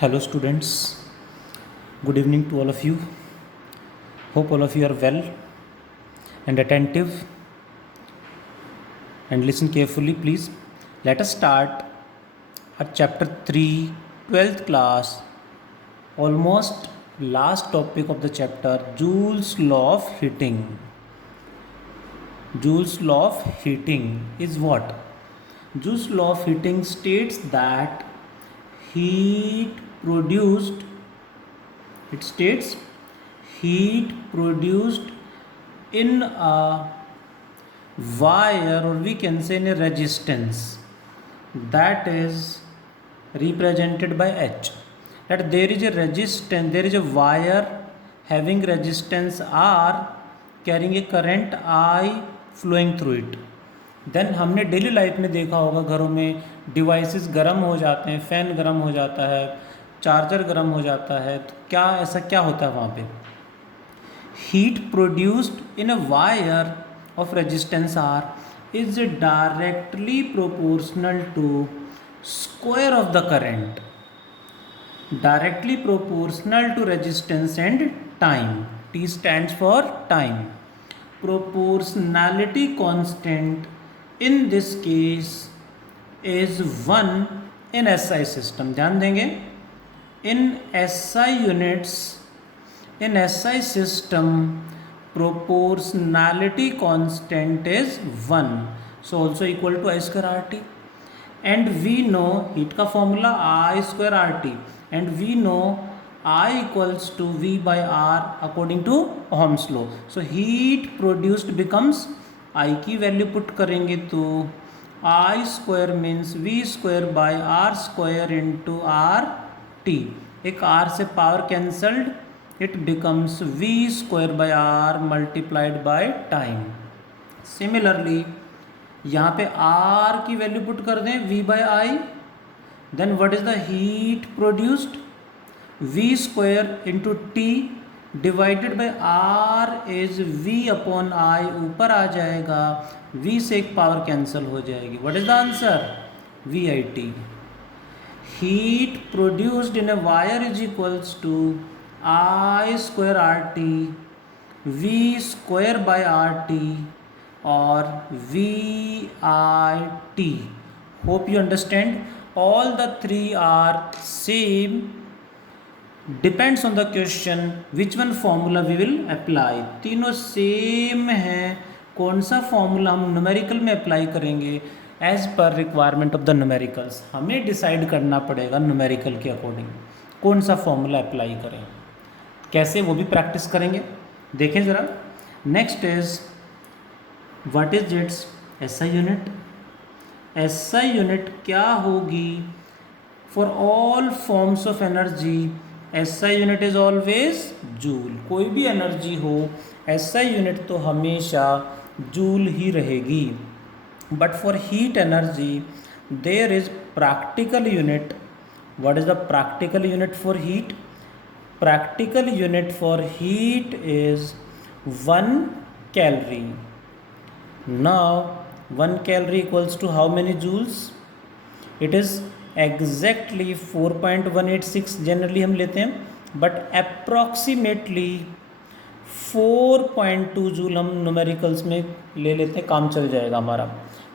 Hello, students. Good evening to all of you. Hope all of you are well and attentive and listen carefully, please. Let us start our chapter 3, 12th class, almost last topic of the chapter, Joule's law of heating. Joule's law of heating is what? Joule's law of heating states that heat produced, it states heat produced in a wire, or we can say in a resistance, that is represented by H. That there is a resistance, there is a wire having resistance R carrying a current I flowing through it. Then हमने daily life में देखा होगा, घरों में devices गर्म हो जाते हैं, फ़ैन गर्म हो जाता है, चार्जर गर्म हो जाता है, तो क्या ऐसा क्या होता है वहाँ पे? Heat produced in a wire of resistance R is directly proportional to square of the current, directly proportional to resistance and time. T stands for time. Proportionality constant in this case is 1 in SI system. ध्यान देंगे, in SI units, in SI system proportionality constant is 1, so also equal to I square RT. And we know heat का formula I square RT, and we know I equals to V by R according to Ohm's law. So heat produced becomes I की value put करेंगे तो I square means V square by R square into RT. एक R से power cancelled, it becomes V square by R multiplied by time. Similarly, यहाँ पे R की value put कर दें V by I, then what is the heat produced? V square into T divided by R is V upon I, ऊपर आ जाएगा, V से एक power cancel हो जाएगी. What is the answer? VIT. Heat produced in a wire is equals to I square RT, V square by RT, or VIT. Hope you understand. All the three are same. Depends on the question which one formula we will apply. तीनों same हैं, कौन सा formula हम numerical में apply करेंगे as पर requirement of the numericals. हमें decide करना पड़ेगा न्यूमेरिकल के अकॉर्डिंग कौन सा फॉर्मूला अप्लाई करें. कैसे, वो भी प्रैक्टिस करेंगे. देखें ज़रा. Next is what is its SI unit. SI unit क्या होगी for all forms of energy? SI unit is always joule. कोई भी एनर्जी हो, एसआई यूनिट तो हमेशा जूल ही रहेगी. But for heat energy there is practical unit. What is the practical unit for heat? Practical unit for heat is 1 calorie. Now 1 calorie equals to how many joules? It is exactly 4.186 generally हम लेते हैं, but approximately 4.2 joule हम numericals में ले लेते हैं, काम चल जाएगा हमारा.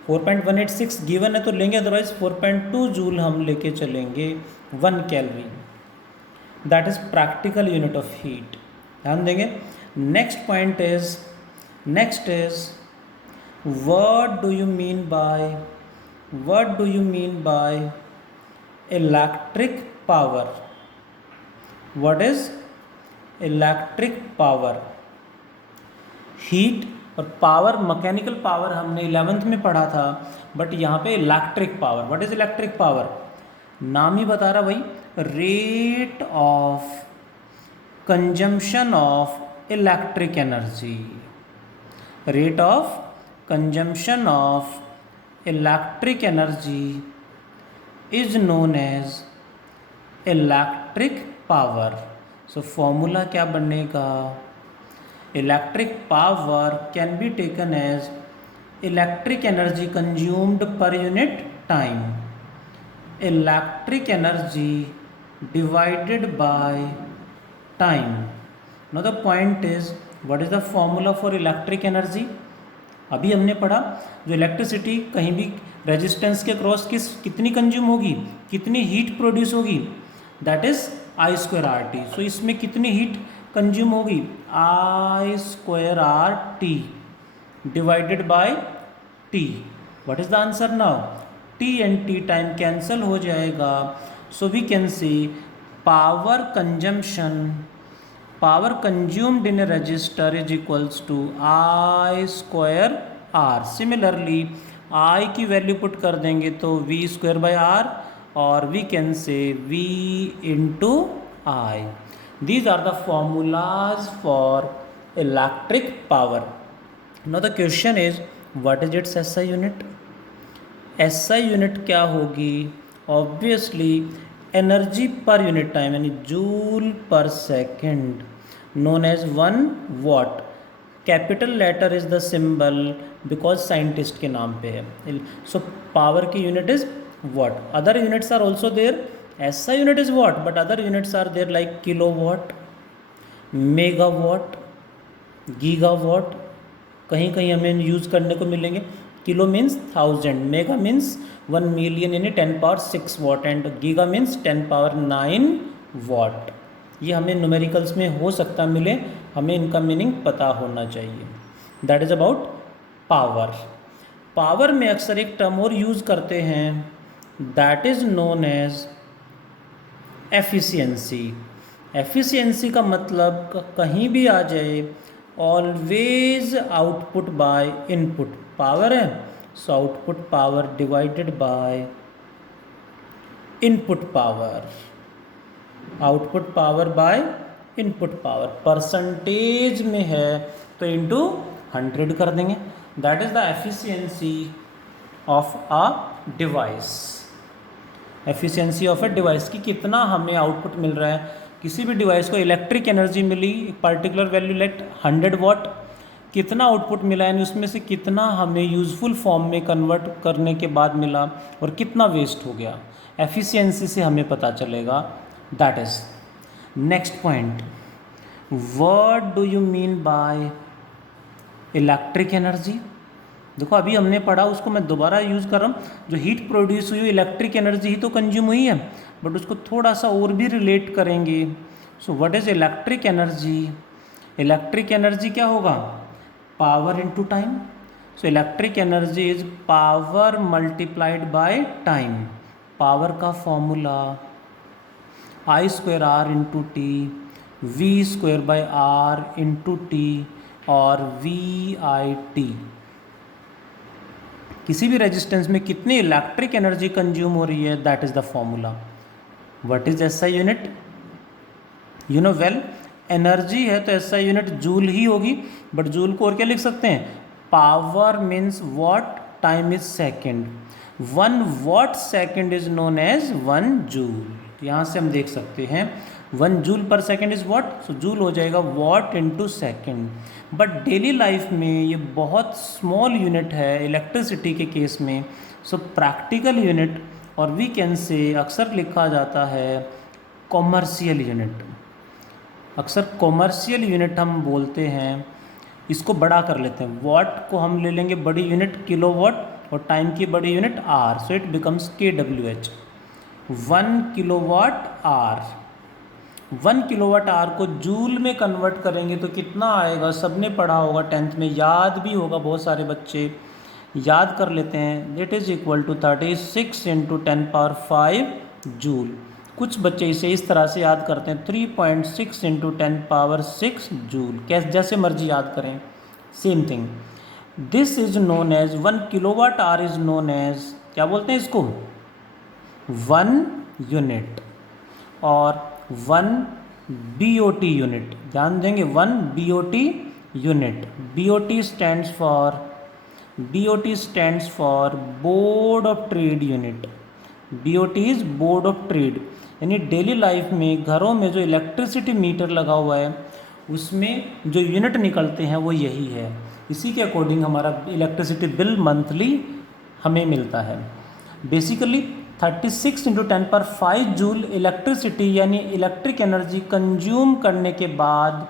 4.186 गिवन है तो लेंगे, अदरवाइज 4.2 जूल हम लेके चलेंगे 1 calorie. That is practical unit of heat. ध्यान देंगे. Next point is, next is what do you mean by electric power? What is electric power? Heat और पावर, मैकेनिकल पावर हमने 11th में पढ़ा था, बट यहाँ पे electric power. What is electric power? नाम ही बता रहा भाई, rate of consumption of electric energy. Rate of consumption of electric energy is known as electric power. So formula क्या बनेगा? Electric power can be taken as electric energy consumed per unit time. Electric energy divided by time. Now the point is, what is the formula for electric energy? अभी हमने पढ़ा जो electricity कहीं भी resistance के cross कितनी consume होगी, कितनी हीट प्रोड्यूस होगी, that is I square R T. So इसमें कितनी हीट कंज्यूम होगी, I square R T divided by T. What is the answer now? T and T time cancel हो जाएगा. So we can see power consumption, power consumed in a resistor is equals to I square R. Similarly I की value put कर देंगे तो V square by R, और we can से V into I. These are the formulas for electric power. Now the question is what is its SI unit. SI unit क्या होगी? Obviously energy per unit time, यानी joule per second, known as 1 watt. Capital letter is the symbol because scientist के नाम पे है. So power की unit is watt. Other units are also there. ऐसा unit is watt, but other units are there like kilo watt, mega what, giga watt. कहीं कहीं हमें use करने को मिलेंगे. Kilo means 1000, mega means 1 million यानी 10 power 6 what, and giga means 10 power 9 what. ये हमें न्यूमेरिकल्स में हो सकता मिले, हमें इनका मीनिंग पता होना चाहिए. That is about power. Power में अक्सर एक टर्म और यूज़ करते हैं, that is known as efficiency. Efficiency का मतलब कहीं भी आ जाए, always output by input. Power है so output power divided by input power. Output power by input power. Percentage में है तो इंटू 100 कर देंगे. That is the efficiency of a device. Efficiency of a device की कितना हमें आउटपुट मिल रहा है. किसी भी डिवाइस को इलेक्ट्रिक एनर्जी मिली, एक पर्टिकुलर वैल्यू लेट 100 वॉट, कितना आउटपुट मिला है, उसमें से कितना हमें यूजफुल फॉर्म में कन्वर्ट करने के बाद मिला और कितना वेस्ट हो गया. एफिशिएंसी से हमें पता चलेगा. That is next point. What do you mean by electric energy? देखो अभी हमने पढ़ा, उसको मैं दोबारा यूज़ कर रहा हूँ. जो हीट प्रोड्यूस हुई इलेक्ट्रिक एनर्जी ही तो कंज्यूम हुई है, बट उसको थोड़ा सा और भी रिलेट करेंगे. So what is electric energy? Electric energy क्या होगा? Power into time. So electric energy is power multiplied by time. Power का formula I square R into T, V square by R into T, और V I T. किसी भी resistance में कितनी electric energy consume हो रही है, that is the formula. What is SI unit? You know well, energy है तो एसआई यूनिट जूल ही होगी, बट जूल को और क्या लिख सकते हैं? Power means watt, time is second. 1 watt second is known as 1 joule. यहाँ से हम देख सकते हैं 1 joule per second is watt, so joule हो जाएगा watt into second. But daily life में ये बहुत स्मॉल यूनिट है इलेक्ट्रिसिटी के केस में. सो प्रैक्टिकल यूनिट, और वी कैन से अक्सर लिखा जाता है कॉमर्शियल यूनिट. अक्सर कॉमर्शियल यूनिट हम बोलते हैं. इसको बड़ा कर लेते हैं. वॉट को हम ले लेंगे बड़ी यूनिट किलो वॉट, और टाइम की बड़ी unit hour, so it becomes KWH. 1 kilowatt hour. 1 kilowatt hour को जूल में कन्वर्ट करेंगे तो कितना आएगा? सबने पढ़ा होगा 10th में, याद भी होगा, बहुत सारे बच्चे याद कर लेते हैं. That is equal to 36 into 10 power 5 joule. कुछ बच्चे इसे इस तरह से याद करते हैं 3.6 इंटू 10 पावर 6 जूल. कैसे जैसे मर्जी याद करें, same thing. This is known as 1 kilowatt hour is known as, क्या बोलते हैं इसको? 1 यूनिट. और 1 BOT यूनिट, ध्यान देंगे 1 BOT unit. BOT stands for board of trade unit. BOT is board of trade. यानी डेली लाइफ में घरों में जो इलेक्ट्रिसिटी मीटर लगा हुआ है उसमें जो यूनिट निकलते हैं वो यही है. इसी के अकॉर्डिंग हमारा इलेक्ट्रिसिटी बिल मंथली हमें मिलता है. बेसिकली 36 इंटू 10⁵ जूल इलेक्ट्रिसिटी यानी इलेक्ट्रिक एनर्जी कंज्यूम करने के बाद,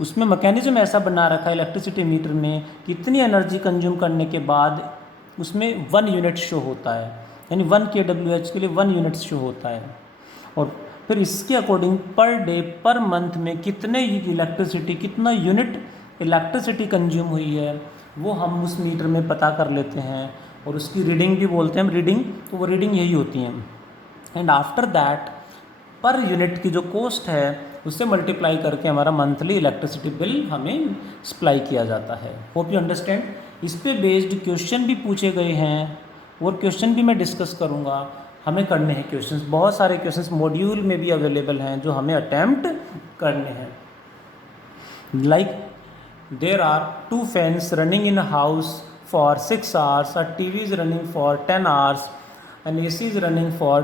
उसमें मैकेनिज्म ऐसा बना रखा है इलेक्ट्रिसिटी मीटर में, कितनी एनर्जी कंज्यूम करने के बाद उसमें 1 यूनिट शो होता है, यानी 1 kWh के लिए 1 यूनिट शो होता है। और फिर इसके according per day per month में कितने इलेक्ट्रिसिटी, कितना यूनिट इलेक्ट्रिसिटी कंज्यूम हुई है वो हम उस मीटर में पता कर लेते हैं, और उसकी रीडिंग भी बोलते हैं हम रीडिंग, तो वो रीडिंग यही होती हैं। And after that per unit की जो कॉस्ट है उससे मल्टीप्लाई करके हमारा मंथली इलेक्ट्रिसिटी बिल हमें सप्लाई किया जाता है। Hope you understand. इस पे बेस्ड क्वेश्चन भी पूछे गए हैं और क्वेश्चन भी मैं डिस्कस करूँगा। हमें करने हैं क्वेश्चंस, बहुत सारे क्वेश्चंस मॉड्यूल में भी अवेलेबल हैं जो हमें अटैम्प्ट करने हैं। Like there are 2 fans running in a house for 6 hours, a TV is running for 10 hours, an AC is running for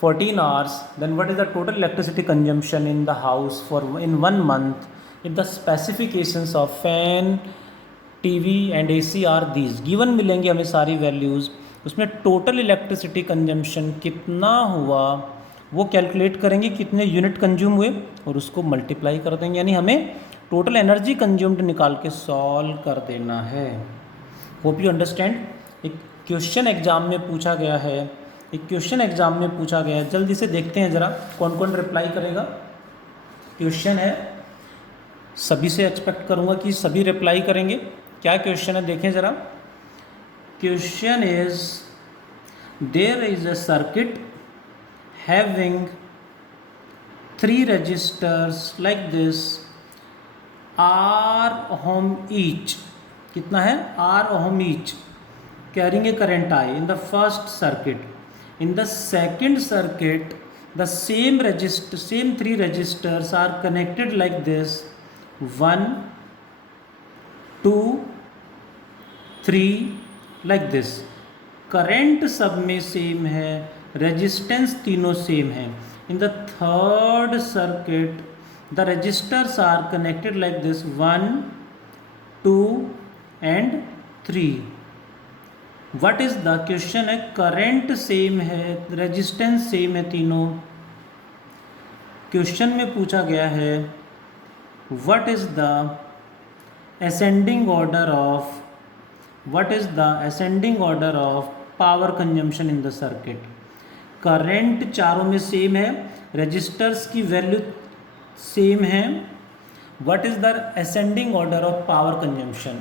14 hours, then what is the total electricity consumption in the house for in 1 month if the specifications of fan, TV and AC are these given। मिलेंगे हमें सारी values, उसमें total electricity consumption कितना हुआ वो calculate करेंगे, कितने unit consume हुए और उसको मल्टीप्लाई कर देंगे, यानी हमें टोटल एनर्जी कंज्यूम्ड निकाल के सॉल्व कर देना है। Hope you understand. एक क्वेश्चन एग्जाम में पूछा गया है, जल्दी से देखते हैं ज़रा कौन कौन रिप्लाई करेगा। क्वेश्चन है, सभी से एक्सपेक्ट करूँगा कि सभी रिप्लाई करेंगे। क्या क्वेश्चन है देखें ज़रा। Question is there is a circuit having 3 registers like this R ohm each, कितना है R ohm each, carrying a current I in the first circuit. In the second circuit the same 3 resistors are connected like this 1 2 3 like this। Current सब में same है, resistance तीनों same है। In the third circuit the registers are connected like this 1 2 and 3। What is the question है, current same है, resistance same है तीनों। क्वेश्चन में पूछा गया है what is the ascending order of power consumption in the circuit. Current चारों में सेम है, रजिस्टर्स की वैल्यू सेम है। What is the ascending order of power consumption.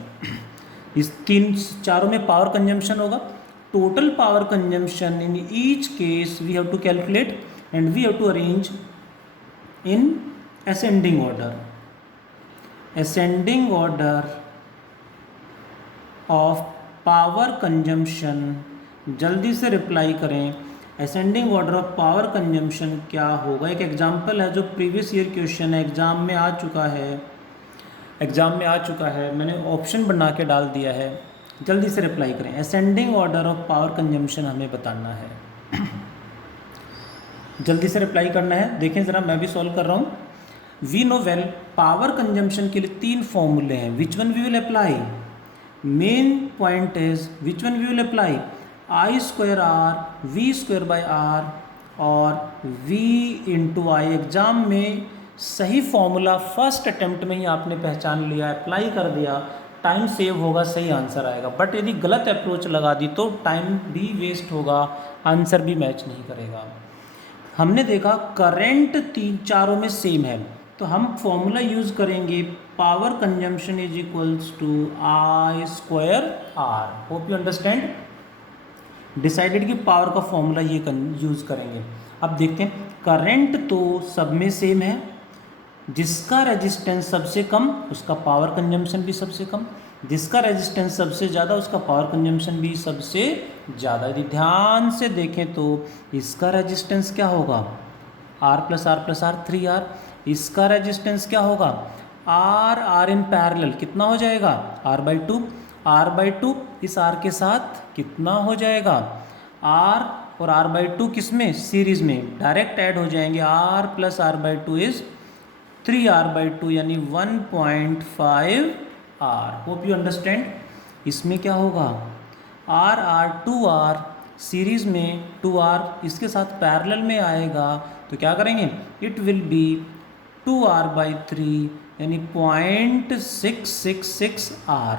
इस चारों में पावर कंजम्पशन होगा। Total power consumption in each case we have to calculate and we have to arrange in ascending order of power consumption. जल्दी से reply करें, ascending order of power consumption क्या होगा। एक एग्जांपल है जो प्रीवियस ईयर क्वेश्चन है, exam में आ चुका है, मैंने ऑप्शन बना के डाल दिया है। जल्दी से रिप्लाई करें, ascending order of power consumption हमें बताना है। जल्दी से रिप्लाई करना है। देखें ज़रा, मैं भी सॉल्व कर रहा हूँ। We know well power consumption के लिए 3 फॉर्मूले हैं, which one we will apply. Main point is which one we will apply, I²R V²/R और V × I। एग्जाम में सही फॉर्मूला फर्स्ट अटेम्प्ट में ही आपने पहचान लिया, अप्लाई कर दिया, टाइम सेव होगा, सही आंसर आएगा। बट यदि गलत अप्रोच लगा दी तो टाइम भी वेस्ट होगा, आंसर भी मैच नहीं करेगा। हमने देखा करंट चारों में सेम है, तो हम फॉर्मूला यूज़ करेंगे power consumption is equals to I²R। Hope you understand. Decided कि पावर का फॉर्मूला ये यूज़ करेंगे। अब देखते हैं, करंट तो सब में सेम है, जिसका रेजिस्टेंस सबसे कम उसका पावर कंजम्पशन भी सबसे कम, जिसका रेजिस्टेंस सबसे ज़्यादा उसका पावर कंजम्पशन भी सबसे ज़्यादा। यदि ध्यान से देखें तो इसका रेजिस्टेंस क्या होगा, R+R+R 3R। इसका रेजिस्टेंस क्या होगा, R इन पैरेलल कितना हो जाएगा, R/2। R/2 इस R के साथ कितना हो जाएगा, R और R/2 किस में, सीरीज़ में, डायरेक्ट ऐड हो जाएंगे। R+R/2 इज़ 3R/2 यानी 1.5R। Hope you understand. इसमें क्या होगा, R 2R सीरीज़ में 2r इसके साथ पैरेलल में आएगा तो क्या करेंगे, इट विल बी 2r/3 यानी 0.666 r.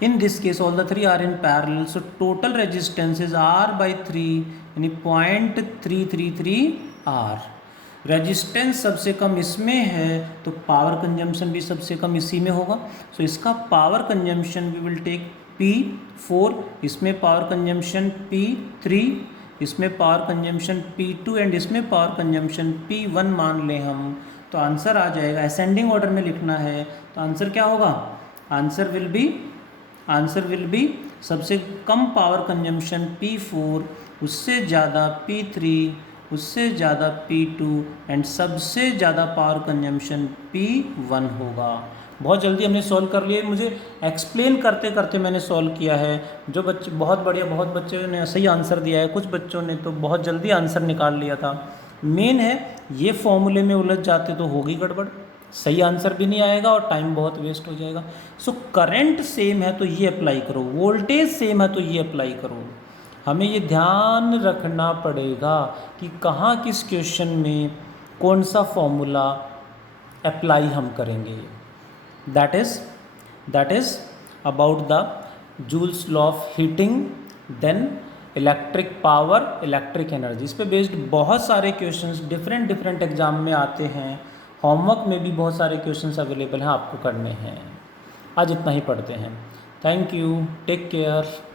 In this case all the three are in parallel, so total resistance is r/3 यानी 0.333 r. रेजिस्टेंस सबसे कम इसमें है तो पावर कंजम्पशन भी सबसे कम इसी में होगा. सो इसका power consumption we will take P4, इसमें पावर कंजम्पशन P3, इसमें पावर कंजम्पशन P2 एंड इसमें पावर कंजम्पशन P1 मान लें हम. तो आंसर आ जाएगा, असेंडिंग ऑर्डर में लिखना है तो आंसर क्या होगा, आंसर विल बी सबसे कम पावर कंजम्पशन P4, उससे ज़्यादा P3, उससे ज़्यादा P2 एंड सबसे ज़्यादा पावर कंजम्पशन P1 होगा. बहुत जल्दी हमने सॉल्व कर लिया. मुझे एक्सप्लेन करते करते मैंने सॉल्व किया है. जो बच्चे बहुत बढ़िया, बहुत बच्चों ने सही आंसर दिया है, कुछ बच्चों ने तो बहुत जल्दी आंसर निकाल लिया था. मेन है ये फॉर्मूले में उलझ जाते तो होगी गड़बड़, सही आंसर भी नहीं आएगा और टाइम बहुत वेस्ट हो जाएगा. सो करंट सेम है तो ये अप्लाई करो, वोल्टेज सेम है तो ये अप्लाई करो. हमें ये ध्यान रखना पड़ेगा कि कहाँ किस क्वेश्चन में कौन सा फॉर्मूला अप्लाई हम करेंगे. That is about the joules law of heating, then electric power, electric energy. इस पे बेस्ड बहुत सारे क्वेश्चंस डिफरेंट एग्जाम में आते हैं. होमवर्क में भी बहुत सारे क्वेश्चंस अवेलेबल हैं, आपको करने हैं. आज इतना ही पढ़ते हैं. Thank you, take care.